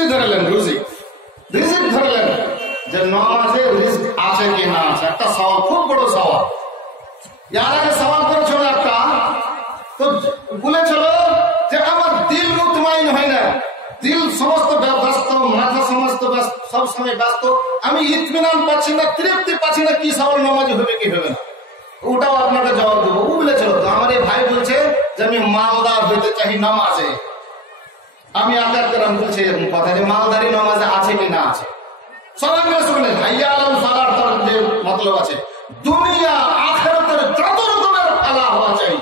রুজি ধরলেন, রিজিক ধরলেন যে নামাজে রিজিক আছে কি না আছে। একটা সওয়াল, খুব বড় সওয়াল। ইয়ার আগে সওয়াল করেছিল একটা, তো বলেছিল যে আমার দিল মুতমাইন হয় না, দিল সমস্ত ব্যস্ত, মাথা সমস্ত ব্যস্ত, সব সময় ব্যস্ত, আমি ইতমিনান পাচ্ছি না, তৃপ্তি পাচ্ছি না, কি সওয়াল নামাজি হবে কি হবে না। ওটাও আপনাকে জবাব দেবো। ও বলেছিল তো আমার এই ভাই বলছে যে আমি মালদার হইতে চাই নামাজে। আমি আকার করাম বলছি এরকম কথা যে মালদারি নামাজে আছে কি না আছে। সবাই মিলে শুনলেন হাইয়া আলম সালার তার যে মতলব আছে দুনিয়া আখিরাতের যত রকমের ফালা হওয়া চাই,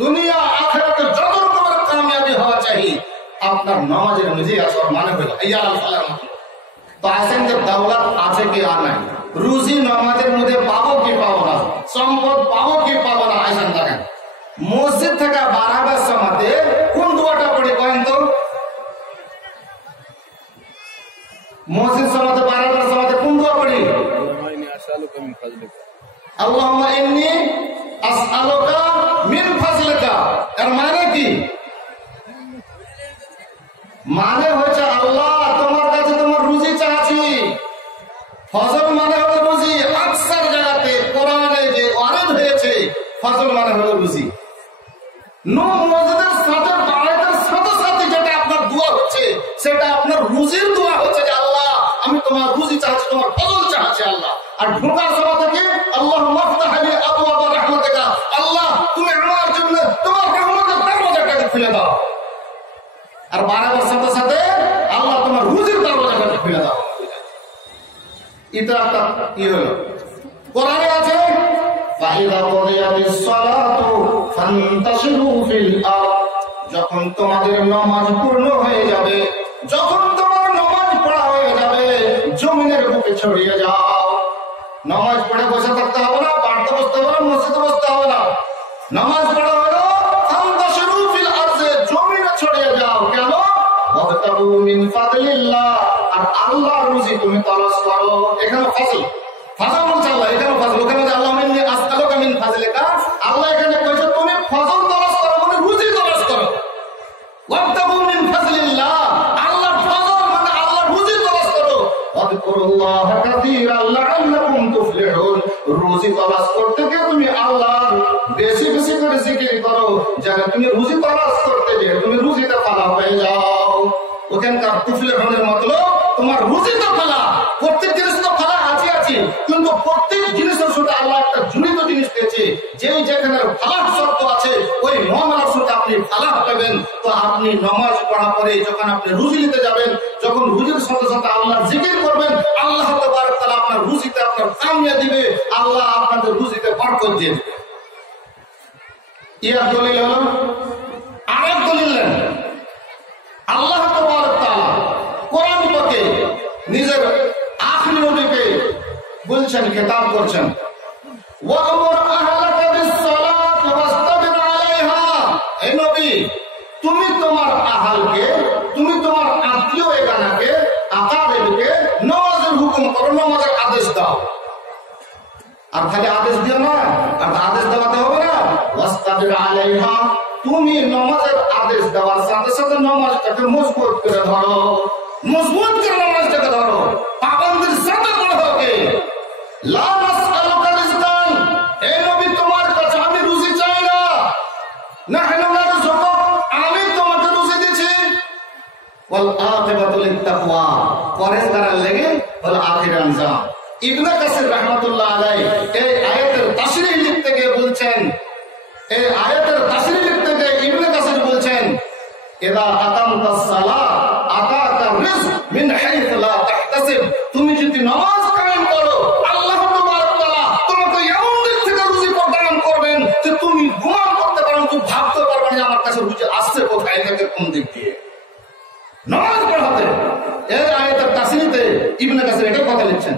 দুনিয়া আখিরাতের যত রকমের কামিয়াবি হওয়া চাই, আপনার নামাজের নিজেই আসর মানে হইল হাইয়া আলম সালার মতলব। তো আসেন যে দাওলাত আছে কি আর নাই, রুজি নামাজের মধ্যে পাবো কি পাবো না, সম্পদ পাবো কি পাবো না। আসেন দেখেন মসজিদ থেকে বারাবার সমাতে কোন দোয়াটা পড়ে কয়েন তো, মসজিদ সমাতে বারাবার সমাতে কোন দোয়া পড়ি? আল্লাহুম্মা ইন্নী আসআলুকা মিন ফাজলিকা। এর মানে কি? মানে হচ্ছে আল্লাহ তোমার কাছে তোমার রুজি চাচ্ছি। ফজল মানে হলো রুজি, আকসার জায়গাতে কোরআনে যে ওয়ারিদ হয়েছে ফজল মানে হলো রুজি। মসজিদের সাথে বারাতের সাথে সাথে যেটা আপনার দোয়া হচ্ছে সেটা আপনার রুজির দোয়া হচ্ছে যে আল্লাহ আমি তোমার রুজি চাচ্ছি, তোমার ফজল চাচ্ছি আল্লাহ। আর ঢোকার সময় থেকে আল্লাহুম্মা আফতাহ লি আবওয়াব রাহমাতিকা, আল্লাহ তুমি আমার জন্য তোমার রহমতের দরজাটাকে খুলে দাও। আর বারাবার সাথে সাথে আল্লাহ তোমার রুজির দরজাটাকে খুলে দাও। এটা একটা কি হলো? কোরআনে আছে ফাইদা কুদিয়াতিস সালাতু ফান্তাশিরু ফিল আরদ। যখন তোমাদের নামাজ পূর্ণ হয়ে যাবে, যখন তোমার নামাজ পড়া হয়ে যাবে, জমিনের বুকে ছড়িয়ে যাও। নামাজ পড়ে বসে থাকতে হবে না, পাঠতে বসতে হবে না, মসজিদে বসতে হবে না। নামাজ পড়া হলো ফান্তাশিরু ফিল আরদ, জমিনে ছড়িয়ে যাও। কেন? ওয়াবতাগু মিন ফাদলিল্লাহ, আর আল্লাহর রুজি তুমি তালাশ করো। এখানে ফজল বলছে আল্লাহ, এখানে ফজল, ওখানে আল্লাহ মিন্নি আসআলুকা মিন ফাজলিকা, আল্লাহ এখানে কইছে তুমি ফজল তালাশ করো, মানে রুজি তালাশ করো। ওয়াবতাগু মিন ফাজলিল্লাহ, আল্লাহর ফজল মানে আল্লাহর রুজি তালাশ করো। ওয়াযকুরুল্লাহ কাসীরান লাআল্লাকুম তুফলিহুন, রুজি তালাশ করতে গিয়ে তুমি আল্লাহর বেশি বেশি করে জিকির করো, যেন তুমি রুজি তালাশ করতে গিয়ে তুমি রুজিতে ফালাহ পেয়ে যাও। ওখানকার তুফলিহুনের মতলব তোমার রুজিতে ফালাহ। প্রত্যেক জিনিস তো ফালাহ আছে, কিন্তু প্রত্যেক জিনিসের সাথে আল্লাহ একটা জড়িত জিনিস দিয়েছে। যেই যেখানে ফালাহ শব্দ আছে ওই নামাজের সাথে আপনি ফালাহ পাবেন। তো আপনি নামাজ পড়া পরে যখন আপনি রুজি নিতে যাবেন, যখন রুজির সাথে সাথে আল্লাহ জিকির করবেন, আল্লাহ তাবারক ওয়া তাআলা আপনার রুজিতে আপনার কামিয়াবি দিবে, আল্লাহ আপনাদের রুজিতে বরকত দিয়ে দিবে। ইয়ার দলিল হলো আরেক দলিল আল্লাহ তাবারক ওয়া তাআলা কোরআন পাকে নিজের আখরি নবীকে বলছেন, খেতাব করছেন ওয়া'মুর আহলাকা বিস-সালাত ওয়াসতাবির আলাইহা। হে নবী, তুমি তোমার আহলকে, তুমি তোমার আত্মীয় এগানাকে, আকাবেরকে নামাজের হুকুম করো, নামাজের আদেশ দাও। আর খালি আদেশ দিও না, আর আদেশ দেওয়াতে হবে না, ওয়াসতাবির আলাইহা, তুমি নামাজের আদেশ দেওয়ার সাথে সাথে নামাজটাকে মজবুত করে ধরো, মজবুত করে নামাজটাকে ধরো, পাবন্দির সাথে পড়ো। লা নাসআলুকা রিজকান, হে নবী তোমার কাছে আমি রুজি চাই না, নাহনু নারযুকুক, আমি তোমাকে রুজি দিচ্ছি। ওয়াল আকিবাতু লিত-তাকওয়া, পরহেজগারের লেগে ওয়াল আখির আনজাম। ইবনে কাসির রাহমাতুল্লাহ আলাইহি এই আয়াতের তাফসীর লিখতে গিয়ে বলছেন, এই আয়াতের তাফসীর লিখতে গিয়ে ইবনে কাসির বলছেন ইযা আকামতাস সালাত আতাকা রিজক মিন হাইথু লা তাহতাসিব, তুমি যদি নামাজ কায়েম করো আল্লাহ তাবারক ওয়া তাআলা তোমাকে এমন দিক থেকে রুজি প্রদান করবেন যে তুমি গুমান করতে পারো, তুমি ভাবতে পারবে না আমার কাছে রুজি আসছে কোথায় থেকে, কোন দিক দিয়ে। নামাজ পড়াতে এই আয়াতের তাফসীরে ইবনে কাসির এটা কথা লিখছেন,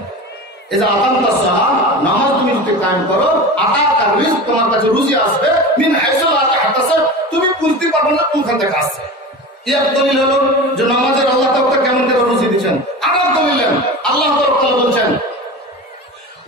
ইযা আকামতাস সালাত, নামাজ তুমি যদি কায়েম করো, আতাকা রিজক, তোমার কাছে রুজি আসবে, মিন হাইথু লা তাহতাসিব, তুমি বুঝতে পারবে না কোনখান থেকে আসছে। এক দলিল হলো যে নামাজের আল্লাহ তাআলা কেমন করে রুজি দিচ্ছেন। আরেক দলিল আল্লাহ তাআলা বলছেন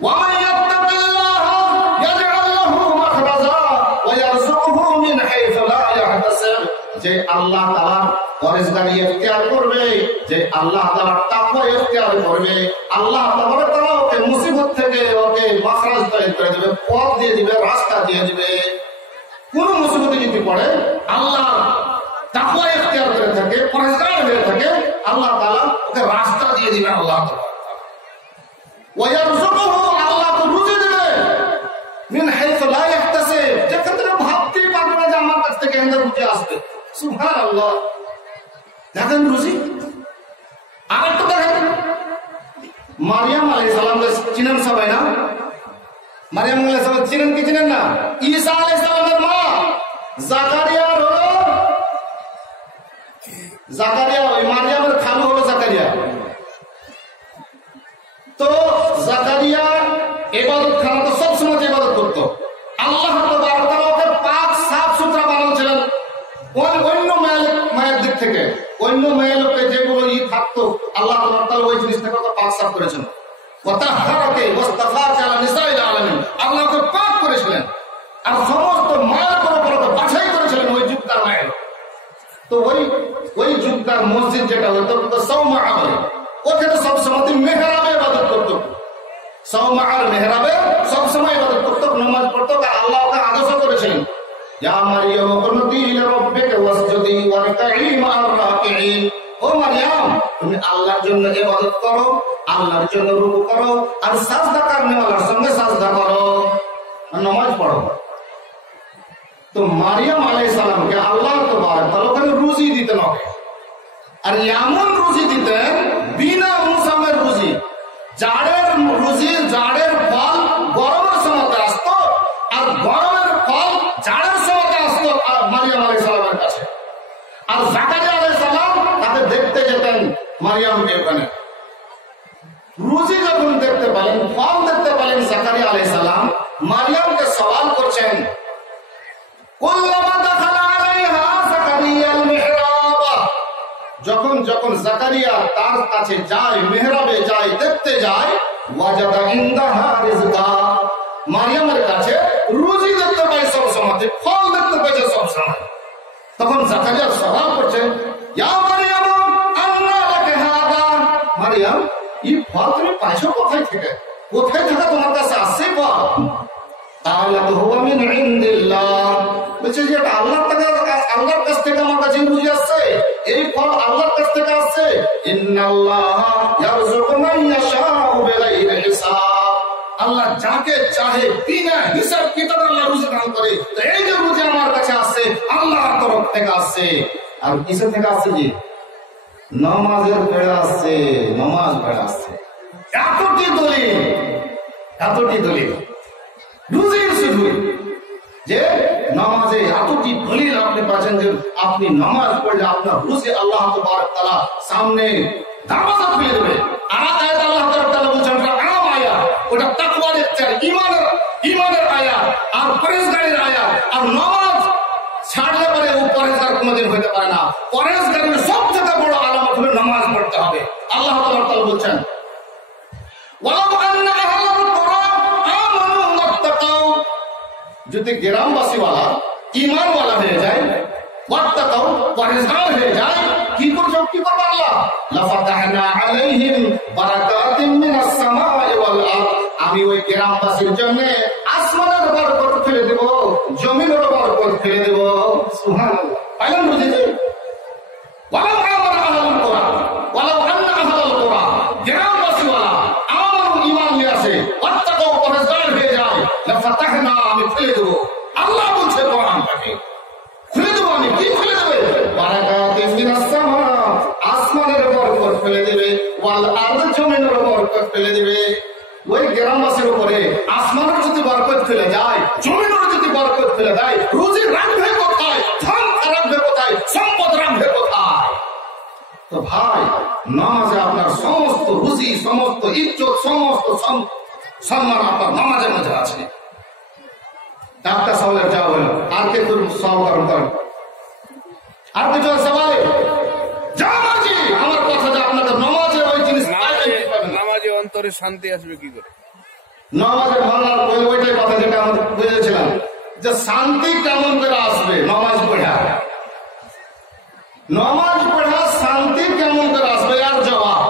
ওয়া মান ইয়াত্তাকিল্লাহা ইয়াজআল লাহু মাখরাজা ওয়া ইয়ারযুকুহু মিন হাইথু লা ইয়াহতাসিব, যে আল্লাহ তাআলা পরহেজগারি ইখতিয়ার করবে যে আল্লাহ তাআলার তাকওয়া ইখতিয়ার করবে, আল্লাহ তাআলা ওকে মুসিবত থেকে ওকে মাখরাজ তৈরি করে দেবে, পথ দিয়ে দিবে, রাস্তা দিয়ে দিবে। কোন মুসিবতে যদি পড়ে আল্লাহ তাকওয়া ইখতিয়ার করে থাকে, পরহেজগার হয়ে থাকে, আল্লাহ তাআলা ওকে রাস্তা দিয়ে দিবে। আল্লাহ তাআলা ওয়ারযুকুহু, আল্লাহ তো রুজি দিবে মিন হাইসু লা ইয়াহতাসিব, যেখান থেকে ভাবতেই পারবে না যে আমার কাছ থেকে এত রুজি আসবে। সুবহানাল্লাহ, দেখেন রুজি। আর একটা দেখেন মারিয়াম আলাইহিস সালামকে চিনেন সবাই না? মারিয়াম আলাইহিস সালাম চিনেন কি চিনেন না? ঈসা আলাইহিস সালামের মা জাকারিয়া হলো জাকারিয়া, ওই মারিয়ামের খালু হলো জাকারিয়া। তো জাকারিয়া ইবাদত খানা তো সবসময় ইবাদত করতো। আল্লাহ তাবারক ওয়া তাআলা ওকে পাক সাফ সুতরা বানিয়েছিলেন অন্য মায়ের দিক থেকে। অন্য মেয়ে লোকে যেগুলো থাকতো আল্লাহ তাবারক ওয়া তাআলা ওই জিনিসটাকে পাক সাফ করেছেন। ওয়া তাহহারাকে ওয়াস্তাফাকা আলা নিসাইল আলামিন, আল্লাহ ওকে পাক করেছিলেন আর সমস্ত মায়ের উপর বাছাই করেছিলেন ওই যুগটার মায়ের। তো ওই যুগটার মসজিদ যেটা হতো সৌমা বলে, ওখানে সবসময় মেহরাবে ইবাদত করতো। সৌমা আর মেহরাবে সবসময় ইবাদত করতো, নামাজ পড়তো। আল্লাহ ওকে আদেশ করেছিলেন, ইয়া মারইয়াম কুনতি লিরাব্বিকা ওয়াসজুদি ওয়ারকাই মা'আর রাকিঈন। ও মারইয়াম, তুমি আল্লাহর জন্য ইবাদত করো, আল্লাহর জন্য রুকু করো, আর সাজদা করনেওয়ালার সঙ্গে সাজদা করো, নামাজ পড়ো। তো মারিয়াম আলাইহিস সালামকে আল্লাহ তাবারক ওয়া তাআলা ওখানে রুজি দিতেন হবে, আর এমন রুজি দিতেন বিনা মৌসুমের রুজি। জাড়ের রুজি, জাড়ের ফল গরমের সময় আসতো, আর গরমের ফল জাড়ের সময় আসতো মারিয়াম আলাইহিস সালামের কাছে। আর জাকারিয়া আলাইহিস সালাম তাকে দেখতে যেতেন মারিয়ামকে ওখানে। রুজি যখন দেখতে পেলেন, ফল দেখতে পেলেন জাকারিয়া আলাইহিস সালাম, মারিয়ামকে সওয়াল করছেন, যখন যখন জাকারিয়া তার কাছে যায়, মেহরাবে যায়, দেখতে যায়, ওয়াজাদা ইনদাহা রিজকা, মারিয়ামের কাছে রুজি দেখতে পায় সব সময়, ফল দেখতে পাইছে সব সময়। তখন জাকারিয়া সওয়াল করছেন, ইয়া মারিয়াম আন্না লাকা হাদা, মারিয়াম এই ফল তুমি পাইছো কোথায় থেকে? কোথায় থেকে তোমার কাছে আসছে ফল? তাআলা হুয়া মিন ইনদিল্লাহ, বলছে যে এটা আল্লাহর কাছ থেকে আমার কাছে রুজি আসছে, এই ফল আল্লাহর কাছ থেকে আসছে। ইন্নাল্লাহা ইয়ারযুকু মান ইয়াশাউ বিগাইরি হিসাব, আল্লাহ যাকে চাহে বিনা হিসাব কিতাবে আল্লাহ রুজি দান করে। তো এই যে রুজি আমার কাছে আসছে আল্লাহর তরফ থেকে আসছে। আর কিসের থেকে আসছে? কি নামাজের বেড়া আসছে, নামাজ বেড়া আসছে। এতটি দলিল রুজির শুধু যে নামাজে এতটি দলিল আপনি পাচ্ছেন যে আপনি নামাজ পড়লে আপনার রুজি আল্লাহ তাবারক ওয়া তাআলা সামনে দরওয়াজা খুলে দেবে। আর আয়াত আল্লাহ তাবারক ওয়া তাআলা বলেছেন ওটা আম আয়াত, ওটা তাকওয়ার ইখতিয়ার, ঈমানের আয়াত আর পরহেজগারির আয়াত। আর নামাজ ছাড়লে পরে ও পরহেজগার কোনোদিন হতে পারে না। পরহেজগারের সবথেকে বড় আলামত হলো নামাজ পড়তে হবে। আল্লাহ তাবারক ওয়া তাআলা বলেছেন, ওয়ালাউ আন্না আহলাল কুরআন আমানু ওয়াত্তাকাউ, যদি গ্রামবাসীওয়ালা ঈমানওয়ালা হয়ে যায়, ওয়াত্তাকাউ পরহেজগার হয়ে যায়, কি করবে আল্লাহ? লাফাতাহনা আলাইহিম বারাকাতিন মিনাস সামাই ওয়াল আরদ, আমি ওই গ্রামবাসীর জন্য আসমানের বরকত ফেলে দেব, জমিনের বরকত ফেলে দেব। সুবহানাল্লাহ, পাইলেন বুঝেছি? ওয়ালাউ আমানা আহলুল কুরআন, ওয়ালাউ আন্না আহলাল কুরআন, গ্রামবাসীওয়ালা আমানু ঈমান নিয়ে আসে, ওয়াত্তাকাউ পরহেজগার হয়ে যায়, লাফাতাহনা, আমি ফেলে দেব। আল্লাহ বলছে কোরআনটাকে খুলে দেবো। আমি কি খুলে দেবে? বারাকাতিন মিনাস সামা, আসমানের বরকত ফেলে দেবে, ওয়াল আরদ, জমিনের বরকত ফেলে দেবে। ওই গ্রামবাসীর উপরে আসমানের যদি বরকত ফেলে যায়, জমিনের যদি বরকত ফেলে দেয়, রুজি রাখবে কোথায়? ধন রাখবে কোথায়? সম্পদ রাখবে কোথায়? তো ভাই, নামাজে আপনার সমস্ত রুজি, সমস্ত ইজ্জত, সমস্ত সম্মান আপনার নামাজের মধ্যে আছে। ডাক্তার সওয়ালের জবাব হলো, আর কে সওয়াল করেন? আর কিছু সওয়ালে জামাজি আমার কথা যে আপনাদের নামাজে ওই জিনিস নামাজে অন্তরে শান্তি আসবে কি করে? নামাজে মানার ওইটাই কথা যেটা আমরা বুঝেছিলাম যে শান্তি কেমন করে আসবে নামাজ পড়া। নমাজ পড়া শান্তি কেমন করে আসবে? আর জবাব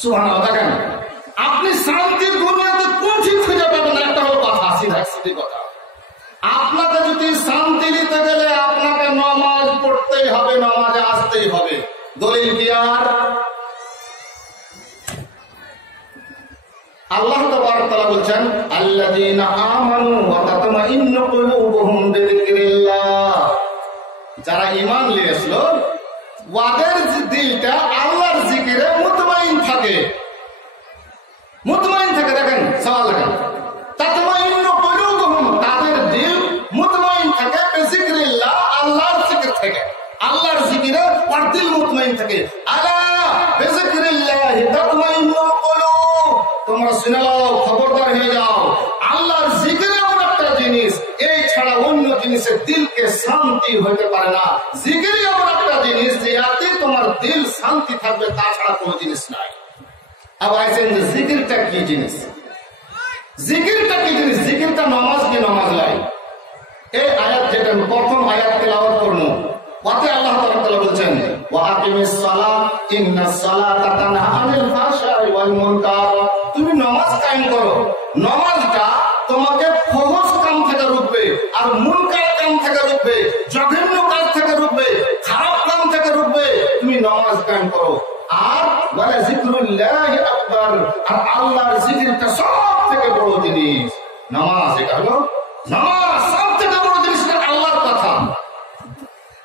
সুবহানাল্লাহ। দেখেন আপনি শান্তির দুনিয়াতে কোনটি খুঁজে পাবেন? একটা হলো কথা, সিধি কথা। আপনাকে যদি শান্তি দিতে গেলে আপনাকে নমাজ পড়তেই হবে, নমাজে আসতেই হবে। দলিল কি? আর আল্লাহ তাবারক তাআলা বলছেন আল্লাযীনা আমানু ওয়া তাতমাইন্নু কুলুবুহুম বিযিকরিল্লাহ। যারা ঈমান নিয়ে আসলো ওদের দিলটা আল্লাহর জিকিরে মুতমাইন থাকে। মুতমাইন থাকে। দেখেন সওয়াল দেখেন, তাতমাইন্নু কুলুবুহুম, তাদের দিল মুতমাইন থাকে বিযিকরিল্লাহ, আল্লাহর জিকির থেকে। আল্লাহর জিকিরে ওর দিল মুতমাইন থাকে। আলা বিযিকরিল্লাহি তাতমাইন্নুল কুলুব, তোমরা শুনে নাও, খবরদার হয়ে যাও। আল্লাহর জিকির এমন একটা জিনিস, এই ছাড়া অন্য জিনিসের দিলকে শান্তি হইতে পারে না। জিকির এমন একটা জিনিস যে এতে তোমার দিল শান্তি থাকবে, তাছাড়া কোনো জিনিস নাই। আবার আছেন যে জিকিরটা কি জিনিস? জিকিরটা কি জিনিস? জিকিরটা নামাজ কি নামাজ লাই? এই আয়াত যেটা প্রথম আয়াত তেলাওয়াত করলো, ওতে আল্লাহ তাআলা বলছেন ওয়া আকিমিস সালাত ইন্নাস সালাতা তানহা আনিল ফাহশাই ওয়াল মুনকার। তুমি নামাজ কায়েম করো, নামাজটা তোমাকে ফহশ কাম থেকে রুখবে আর মুনকার কাম থেকে রুখবে, জঘন্য কাজ থেকে রুখবে, খারাপ কাম থেকে রুখবে। তুমি নামাজ কায়েম করো। আর ওয়ালা যিকরুল্লাহি আকবার, আর আল্লাহর জিকিরটা সব থেকে বড় জিনিস নামাজ। এটা হলো নামাজ সব থেকে বড় জিনিস, আল্লাহর কথা।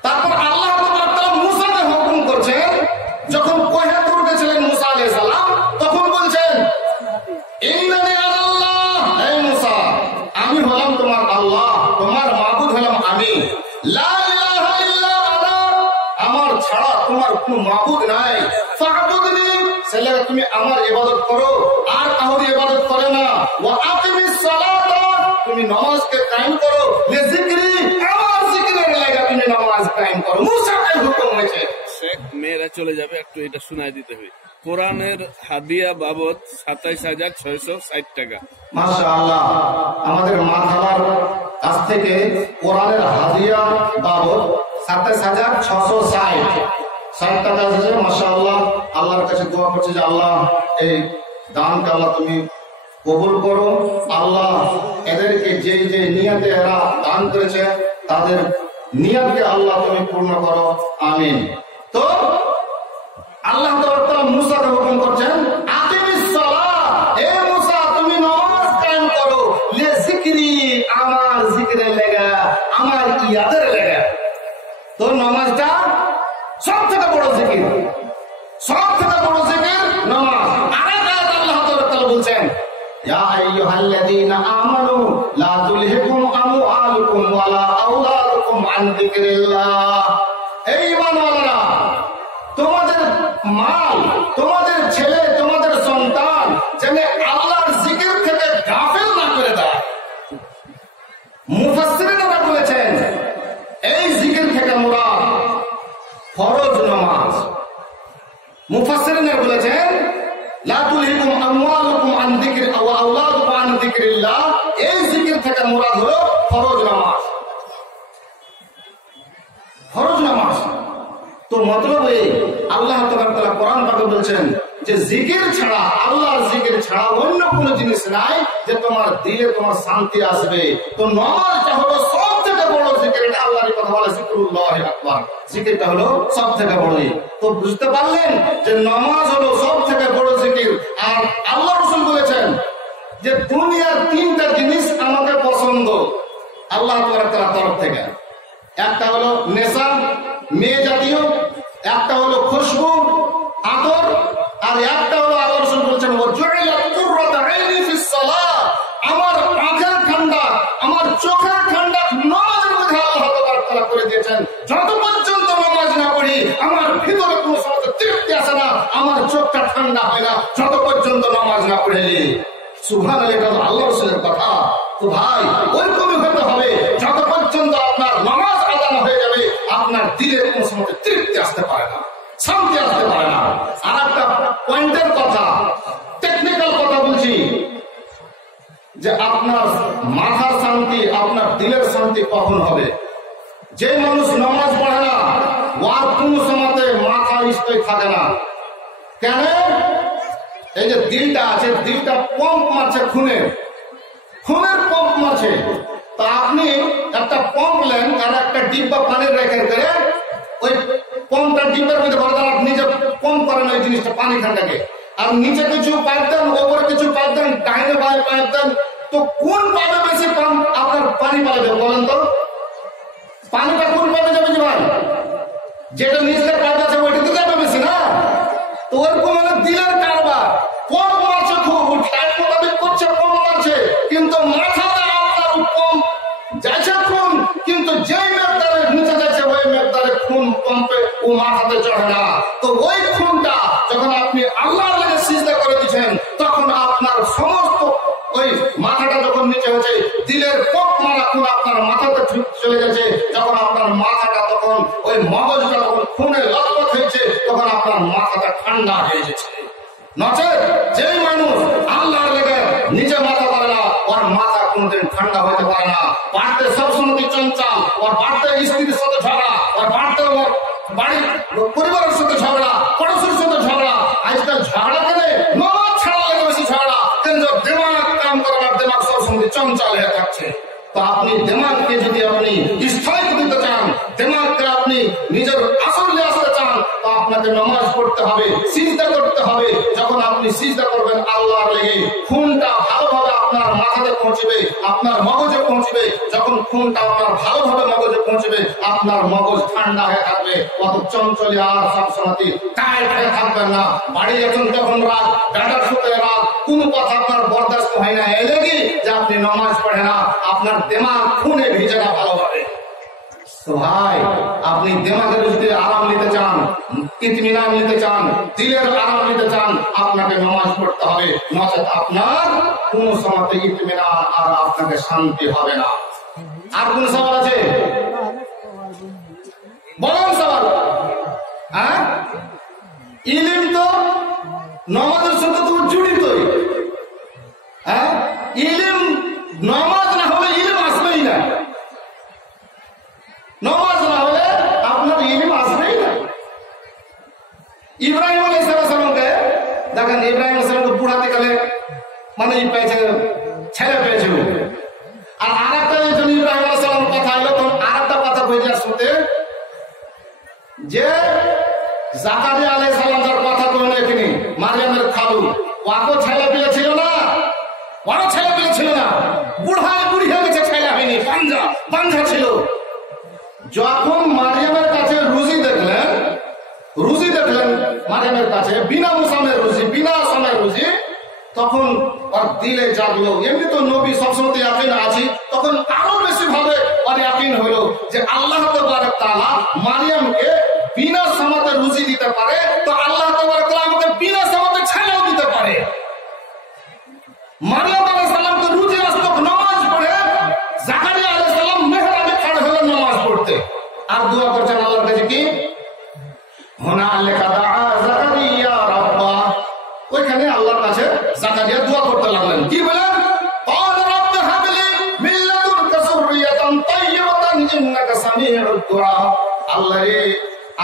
তারপর আল্লাহ মুসাকে হুকুম করছেন, যখন কোহে তুর গেছিলেন মুসা আলাইহিস সালাম, তখন বলছেন ইন্নানি আনাল্লাহ, হে মুসা আমি হলাম তোমার আল্লাহ, তোমার মাবুদ হলাম আমি। লা ইলাহা ইল্লা আনা, আমার ছাড়া তোমার কোনো মাবুদ নাই। ফা'বুদনি, সেলে তুমি আমার ইবাদত করো, আর কাউরি ইবাদত করে না। ওয়া আকিমিস সালাতা, তুমি নামাজকে কায়েম করো। লিযিকরি, আমার জিকিরের লাগা তুমি নামাজ কায়েম করো। মুসাকে হুকুম হয়েছে। শেখ মেয়েরা চলে যাবে, একটু এটা শোনায় দিতে হবে। কোরআনের হাদিয়া বাবদ ২৭,৬৬০ টাকা। মাশাআল্লাহ, আমাদের মাথার কাছ থেকে কোরআনের হাদিয়া বাবদ ২৭,৬৬০ টাকা এসেছে। মাশাআল্লাহ, আল্লাহর কাছে দোয়া করছি যে আল্লাহ এই দানকে আল্লাহ তুমি কবুল করো। আল্লাহ এদেরকে যে যে নিয়তে এরা দান করেছে তাদের নিয়তকে আল্লাহ তুমি পূর্ণ করো, আমিন। তো আল্লাহ তাআলা মুসাকে হুকুম করছেন আকিমিস সালাত, হে মুসা তুমি নামাজ কায়েম করো। লিযিকরি, আমার জিকিরের লাগা, আমার ইয়াদের লাগা। তো নামাজটা সব থেকে বড় জিকির, সব থেকে বড় জিকির নামাজ। আরেক আয়াত আল্লাহ তাআলা বলছেন ইয়া আইয়ুহাল্লাযীনা আমানু লা তুলহিকুম আমওয়ালুকুম ওয়ালা আওলাদুকুম আন যিকরিল্লাহ। এই ঈমানওয়ালারা, তোমাদের মাল, তোমাদের ছেলে, তোমাদের সন্তান যেন আল্লাহর জিকির থেকে গাফিল না করে দেয়। মুফাসসিরিনরা বলেছেন এই জিকির থেকে মুরাদ ফরজ নামাজ। মুফাসসিরিনরা বলেছেন লা তুলহিকুম আমওয়ালুকুম আন যিকরি ওয়া আওলাদুকুম আন যিকরিল্লাহ, এই জিকির থেকে মুরাদ হলো ফরজ নামাজ। ফরজ নামাজ তো মতলব এই আল্লাহ তাআলা কোরআন পাকে বলছেন যে জিকির ছাড়া, আল্লাহর জিকির ছাড়া অন্য কোনো জিনিস নাই যে তোমার দিলে তোমার শান্তি আসবে। তো নামাজটা হলো সব থেকে বড় জিকির। এটা আল্লাহর কথা বলে যিকরুল্লাহি আকবার, জিকিরটা হলো সব থেকে বড়। তো বুঝতে পারলেন যে নামাজ হলো সব থেকে বড় জিকির। আর আল্লাহ রাসূল বলেছেন যে দুনিয়ার তিনটা জিনিস আমাকে পছন্দ আল্লাহ তাআলার তরফ থেকে। একটা হলো নেশা, মেয়ে জাতীয়, একটা হলো খুশবু, আতর, আর একটা হলো আল্লাহ রাসূল বলেছেন ওয়াজুইলাত কুররাতু আইনি ফিস সালাহ, আমার আঁখের ঠান্ডা, আমার চোখের ঠান্ডা নামাজের মধ্যে আল্লাহ তাআলা করে দিয়েছেন। যত পর্যন্ত নামাজ না পড়ি আমার ভিতরে কোনো সময় তৃপ্তি আসে না, আমার চোখটা ঠান্ডা হয় না, যত পর্যন্ত নামাজ না পড়ি। সুবহানাল্লাহ, এটা আল্লাহ রাসূলের কথা। তো ভাই ওইরকমই হতে হবে, যত পর্যন্ত আপনার নামাজ আদায় হয়ে যাবে আপনার দিলের কোনো সময় তৃপ্তি আসতে পারে না, শান্তি আসতে পারে না। আর একটা পয়েন্টের কথা, টেকনিক্যাল কথা বলছি যে আপনার মাথার শান্তি, আপনার দিলের শান্তি কখন হবে? যে মানুষ নামাজ পড়ে না, ওর কোন সময়তে মাথা স্থির থাকে না। কেন? এই যে দিলটা আছে, দিলটা পাম্প মারছে, খুনের পাম্প মারছে। তো আপনি একটা পাম্প নেন আর একটা ডিব্বা পানির রেখে করে ওই পাম্পটা ডিব্বার মধ্যে ভরে দেন, নিজে পাম্প করেন ওই জিনিসটা পানিখানটাকে, আর নিচে কিছু পাইপ দেন, ওপরে কিছু পাইপ দেন, ডাইনে বাঁয়ে পাইপ দেন, তো কোন পাইপে বেশি পাম্প আপনার পানি পালাবে বলেন তো? পানিটা কোন পাইপে যাবে ভাই? যেটা নিচের পাইপ আছে ওইটাতে যাবে বেশি না? তো ওরকম মানে দিলের কারবার, কম মারছে, খুব টাইট মোতাবেক করছে, কম মারছে, কিন্তু মাথাটা আপনার কম যাচ্ছে খুন, কিন্তু যেই মেঘদারের নিচে যাচ্ছে ওই মেঘদারে খুন পাম্পে ও মাথাতে চড়ে না। তো ওই খুনটা যখন আপনি আল্লাহর লাগে সিজদা করে দিচ্ছেন, তখন আপনার সমস্ত ওই মাথাটা যখন নিচে হয়েছে, দিলের পক মারা খুন আপনার মাথাতে চলে গেছে, যখন আপনার মাথাটা তখন ওই মগজটা যখন খুনে লটপট হয়েছে, তখন আপনার মাথাটা ঠান্ডা হয়ে গেছে। নচেত যেই মানুষ আল্লাহর লেগে নিচে মাথা করে না, ওর মাথা কোনদিন ঠান্ডা হতে পারে না। বাড়িতে সবসময় চঞ্চল, ওর বাড়িতে স্ত্রীর সাথে ঝগড়া, ওর বাড়িতে ওর বাড়ির পরিবারের সাথে ঝগড়া, পড়োশির সাথে ঝগড়া। আজকাল ঝগড়া করে নমাজ ছাড়া লাগে বেশি ঝগড়া, কিন্তু দিমাগ কাম করার দিমাগ সবসময় চঞ্চল হয়ে থাকছে। তো আপনি দিমাগকে যদি আপনি স্থির দিতে চান, দিমাগকে আপনি নিজের আসলে আসতে চান, তো আপনাকে নামাজ পড়তে হবে, সিজদা করতে হবে। যখন আপনি সিজদা করবেন আল্লাহর লেগে, খুনটা ভালোভাবে আপনার মাথাতে পৌঁছবে, আপনার মগজে পৌঁছবে। যখন খুনটা আপনার ভালোভাবে মগজে পৌঁছবে, আপনার মগজ ঠান্ডা হয়ে থাকবে, অত চঞ্চলে আর সবসময় টাইট হয়ে থাকবেন না। বাড়ি যখন তখন রাত, ডাটার সুতে রাত, কোন কথা আপনার বরদাস্ত হয় না, এ লেগে যে আপনি নামাজ পড়ে না, আপনার দিমাগ খুনে ভিজে না ভালোভাবে। তো ভাই, আপনি দিমাগের যদি আরাম নিতে চান, ইতমিনান নিতে চান, দিলের আরাম নিতে চান, আপনাকে নামাজ পড়তে হবে, নচেত আপনার কোন সময়তে ইতমিনান আর আপনাকে শান্তি হবে না। আর কোন সওয়াল আছে? বলুন সওয়াল। হ্যাঁ, ইলম তো নামাজের সাথে তো জড়িতই। হ্যাঁ, ইলম নামাজ না হলে ইলম আসবেই না, নামাজ না হলে আপনার ইলম আসবেই না। ইব্রাহিম আলাইহিস সালামকে দেখেন, ইব্রাহিম আলাইহিস সালামকে বুড়াতে গেলে মানে পেয়েছে, ছেলে পেয়েছে। আর আরেকটা যখন ইব্রাহিম আলাইহিস সালাম কথা এলো, তখন আরেকটা কথা বলে শুনতে যে জাকারিয়া আলাইহিস সালাম যার কথা বললেন এখানে, মারিয়ামের খালু, ওয়াকো ছেলে পেলে ছিল না, ওরও ছেলে পেলে ছিল না, বুড়ি হয়ে গেছে, ছেলে হয়নি, বাঞ্ঝা ছিল। যখন মারিয়ামের কাছে রুজি দেখলেন মারিয়ামের কাছে বিনা মুসামের রুজি, বিনা সময়ের রুজি, তখন ওর দিলে জাগলো। এমনি তো নবী সবসময় ইয়াকিন আছে, তখন আরো বেশি ভাবে ওর ইয়াকিন হলো যে আল্লাহ তাবারক তাআলা মারিয়ামকে বিনা সময়তে রুজি দিতে পারে, তো আল্লাহ তাবারক তাআলা আমাকে বিনা সময়তে ছেলেও দিতে পারে। মারিয়াম আলাইহিস সালামকে রুজি আসতো নামাজ পড়ে, জাকারিয়া আলাইহিস সালাম মেহরাবে খড়ে হলেন নামাজ পড়তে, আর দোয়া করছেন আল্লাহর কাছে কি হুনালিকা দাআ জাকারিয়া রাব্বা। ওইখানে আল্লাহর কাছে জাকারিয়া দোয়া করতে লাগলেন, কি বলেন? ক্বালা রাব্বি হাবলি মিন লাদুনকা যুররিয়াতান তাইয়্যিবাতান ইন্নাকা সামিউদ দুআ। আল্লাহ রে,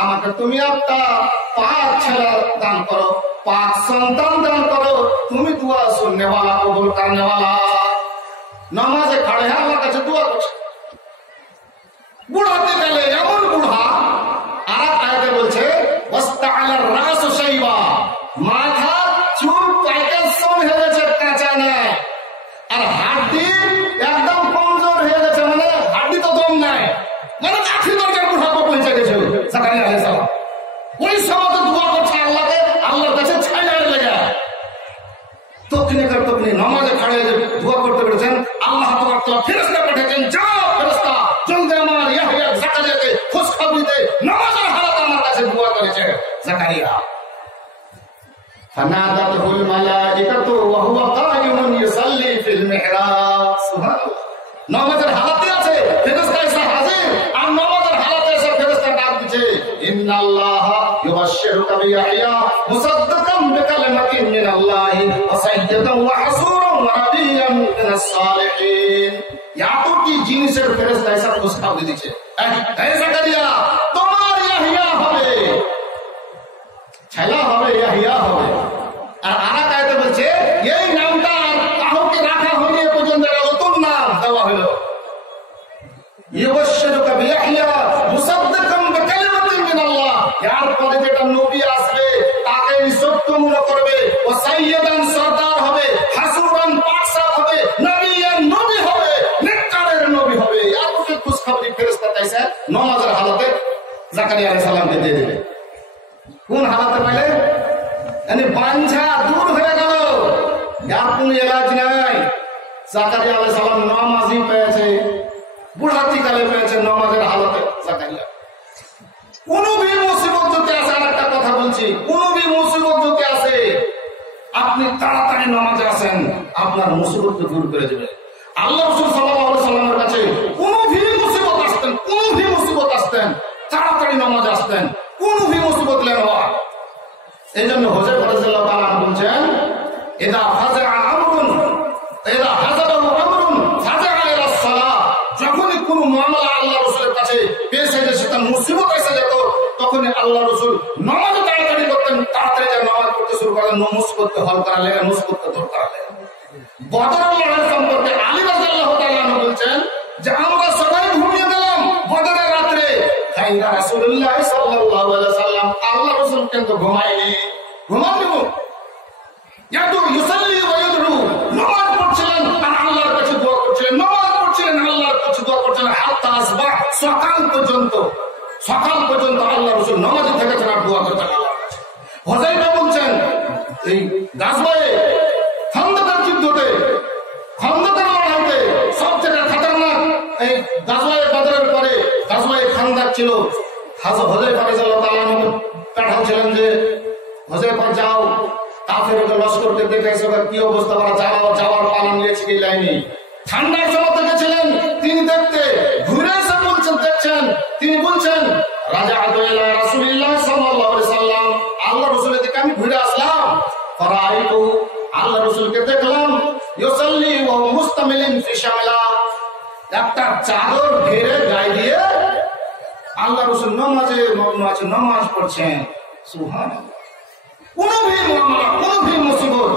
আমাকে তুমি একটা পাক ছেলে দান করো, পাক সন্তান দান করো, তুমি দোয়া শুননেওয়ালা, কবুল করনেওয়ালা। নামাজে খড়ে হ্যাঁ আল্লাহর কাছে দোয়া করছে। বুড়াতে গেলে এমন বুড়া, আর আয়াতে বলছে ওয়াস্তাআলার রাসু শাইবা, মাথা চুল পাইকা সব হয়ে গেছে, কাঁচা নাই, আর হাড়ি একদম কমজোর হয়ে গেছে, মানে হাড়ি তো দম নাই, মানে আখি দরকার বুড়া পৌঁছে গেছে জাকারিয়া আলাইহিস সালাম। ওই সময় দোয়া করছে আল্লাহকে, আল্লাহর কাছে ছাইলার লেগে। তখনই নামাজে খড়ে দোয়া করতে পেরেছেন, আল্লাহ তাবারক তাআলা ফেরেশতা পাঠিয়েছেন, যাও ফেরেশতা জলদি আমার ইয়াহইয়া জাকারিয়াকে খুশখবরি দে, নামাজের হালাতে আমার কাছে দোয়া করেছে জাকারিয়া। ফানাদাতুল মালাইকাতু ওয়া হুয়া কায়িমুন ইউসাল্লি ফিল মিহরাব। সুবহানাল্লাহ, নামাজের হালাতে আছে, ফেরেশতা এসে হাজির, আর নামাজের হালাতে এসে ফেরেশতা ডাক দিচ্ছে, ইন্নাল্লাহা ইউবাশশিরুকা বিয়াহইয়া মুসাদ্দিকাম বিকালিমাতিন মিনাল্লাহি ওয়া সাইয়্যিদান ওয়া হাসুরান ওয়া নাবিয়্যান মিনাস সালিহিন। এত কি জিনিসের ফেরেশতা এসে খুশখবরি দিচ্ছে, এই জাকারিয়া তোমার ইয়াহিয়া হবে, ছেলা হবে, ইয়াহিয়া হবে। আর আরেক আয়াতে বলছে এই নামটা কাউকে রাখা হয়নি এ পর্যন্ত, নতুন নাম দেওয়া হলো। ইউবাশশিরুকা বিয়াহইয়া মুসাদ্দিকাম বিকালিমাতিন মিনাল্লাহ, এর পরে যেটা নবী আসবে তাকে সত্য মনে করবে, ও সাইয়্যিদান সরদার হবে, হাসুরান পাকসাব হবে, নবিয়ান নবী হবে, নেককারের নবী হবে। আর ওকে খুশখবরি ফেরেশতা তাইছে নামাজের হালতে জাকারিয়া আলাইহিস সালামকে দিয়ে দেবে। কোন হালাতে পাইলে? মানে বাঞ্ছা দূর হয়ে গেল, যার কোন এলাজ নাই। জাকারিয়া আলাইহিস সালাম নামাজি পেয়েছে, বুড়াতি কালে পেয়েছে নামাজের হালতে জাকারিয়া। কোন ভি মুসিবত যদি আসে, আর একটা কথা বলছি, কোন ভি মুসিবত যদি আসে আপনি তাড়াতাড়ি নামাজে আসেন, আপনার মুসিবত দূর করে দেবে। আল্লাহ রাসূল সাল্লাল্লাহু আলাইহি সাল্লামের কাছে কোন ভি মুসিবত আসতেন, কোন ভি মুসিবত আসতেন, তাড়াতাড়ি নামাজে আসতেন, কোন ভি মুসিবত লেন হওয়া। এই জন্য হুযায়ফা রাদিয়াল্লাহু তাআলা বলছেন, ইদা ফাজআ আমরুন ইদা হাযাবাহু আমরুন ফাজআ ইলা সালাহ, যখনই কোন মামলা আল্লাহ রাসূলের কাছে পেশ হয়ে যেত, মুসিবত এসে যেত, তখনই আল্লাহ রাসূল নামাজ তাড়াতাড়ি করতেন, তাড়াতাড়ি যা নামাজ পড়তে শুরু করলেন, নমাজ করতে হল করা লেগে, মুসিবত দূর করা লেগে। বদরের লড়াই সম্পর্কে আলী রাদিয়াল্লাহু তাআলা বলছেন যে আমরা সবাই ঘুমিয়ে গেলাম বদরের রাতে, খাইরা রাসূলুল্লাহ সাল্লাল্লাহু আলাইহি ওয়াসাল্লাম আল্লাহ রাসূল কিন্তু ঘুমায়নি, ঘুমাননি। ইয়াদু ইউসাল্লি ওয়া ইয়াদউ, নামাজ পড়ছিলেন আর আল্লাহর কাছে দোয়া করছিলেন, নামাজ পড়ছিলেন আল্লাহর কাছে দোয়া করছিলেন, হাত্তা আসবাহ, সকাল পর্যন্ত আল্লাহ রাসূল নামাজে থেকেছেন আর দোয়া করতেন আল্লাহর কাছে। হুযায়ফা বলছেন এই গাজওয়ায়ে খান্দকের যুদ্ধতে, খান্দকের লড়াইতে সবথেকে খতরনাক এই গাজওয়ায়ে বদরের পরে গাজওয়ায়ে খান্দক ছিল। হুযায়ফা রাদিয়াল্লাহু তাআলা পাঠাচ্ছিলেন যে হুযায়ফা যাও, কাফেরকে লস্করকে দেখে এসে কি অবস্থা, ওরা যাওয়ার পালা নিয়েছে কি লাইনি। ঠান্ডার সময় দেখেছিলেন তিনি দেখতে, ঘুরে এসে বলছেন দেখছেন, তিনি বলছেন রাজা'তু ইলা রাসূলিল্লাহ সাল্লাল্লাহু আলাইহি সাল্লাম, আল্লাহ রাসূলের দিকে আমি ঘুরে আসলাম। ফারাআইতু, আল্লাহ রাসূলকে দেখলাম, ইউসাল্লি ওয়া মুস্তামিলিন ফি শামলা, একটা চাদর ঘিরে গায়ে দিয়ে আল্লাহ রাসূল নামাজে মগ্ন আছে, নামাজ পড়ছেন। সুবহানাল্লাহ। কোন ভি মামলা, কোন ভি মুসিবত,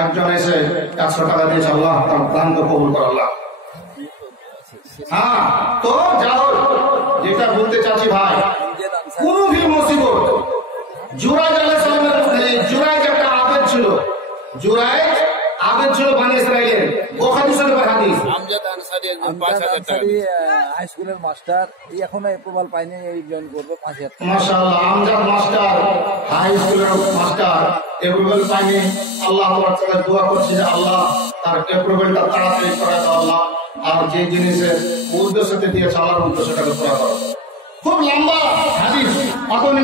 একজন এসে 100 টাকা দিয়েছে, আল্লাহ তার দানকে কবুল করে আল্লাহ। হ্যাঁ, তো যাও, যেটা বলতে চাচ্ছি ভাই, কোন ভি মুসিবত, জুরাইজ আলাইহিস সালামের জুরাইজ একটা আবেদ ছিল, জুরাইজ আবেদ ছিল বনি ইসরাইলের, বুখারী শরীফের হাদিস। আমজাদ আনসারী একজন 5000 টাকা হাই স্কুলের মাস্টার, এখনো অ্যাপ্রুভাল পাইনি, এই জয়েন করবে 5000 টাকা। মাশাআল্লাহ, আমজাদ মাস্টার, হাই স্কুলের মাস্টার, অ্যাপ্রুভাল পাইনি। আল্লাহ তাআলা দোয়া করছি যে আল্লাহ তার অ্যাপ্রুভালটা তাড়াতাড়ি করে দাও আল্লাহ, আর যে জিনিসের উদ্দেশ্যতে দিয়েছে আল্লাহর উদ্দেশ্যটাকে পুরো করো। খুব লম্বা হাদিস, আপনি